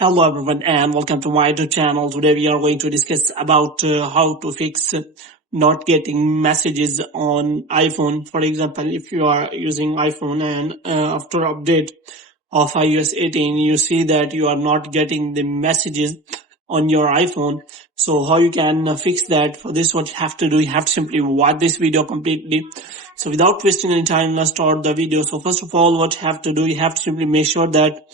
Hello everyone and welcome to my YouTube channel. Today we are going to discuss about how to fix not getting messages on iPhone. For example, if you are using iPhone and after update of iOS 18, you see that you are not getting the messages on your iPhone. So how you can fix that? For this, what you have to do, you have to simply watch this video completely. So without wasting any time, let's start the video. So first of all, what you have to do, you have to simply make sure that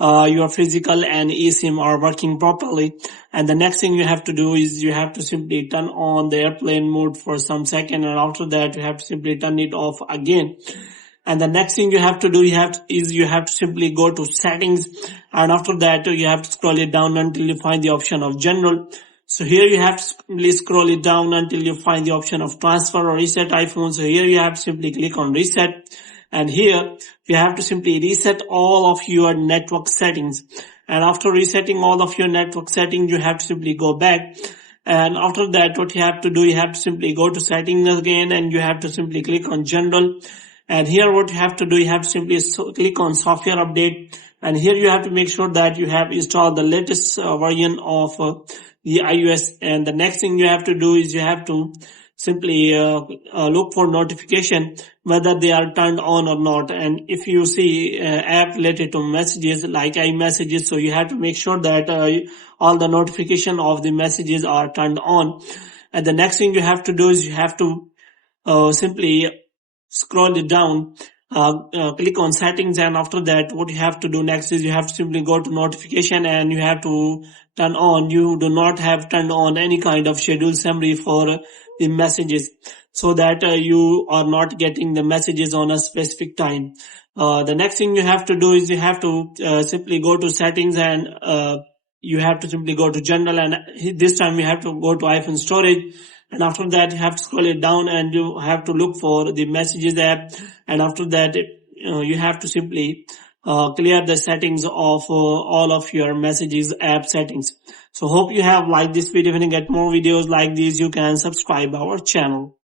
your physical and eSIM are working properly. And the next thing you have to do is you have to simply turn on the airplane mode for some second, and after that you have to simply turn it off again. And the next thing you have to do you have to simply go to settings, and after that you have to scroll it down until you find the option of general. So here you have to simply scroll it down until you find the option of transfer or reset iPhone. So here you have to simply click on reset. And here you have to simply reset all of your network settings. And after resetting all of your network settings, you have to simply go back. And after that, what you have to do, you have to simply go to settings again, and you have to simply click on general. And here what you have to do, you have to simply click on software update. And here you have to make sure that you have installed the latest version of the iOS. And the next thing you have to do is you have to simply look for notification whether they are turned on or not. And if you see app related to messages like iMessages, so you have to make sure that all the notification of the messages are turned on. And the next thing you have to do is you have to simply scroll it down, click on settings, and after that what you have to do next is you have to simply go to notification, and you have to turn on, you do not have turned on any kind of scheduled summary for the messages, so that you are not getting the messages on a specific time. The next thing you have to do is you have to simply go to settings, and you have to simply go to general, and this time you have to go to iPhone storage. And after that you have to scroll it down, and you have to look for the messages app, and after that you have to simply clear the settings of all of your messages app settings. So hope you have liked this video. When you get more videos like these, you can subscribe our channel.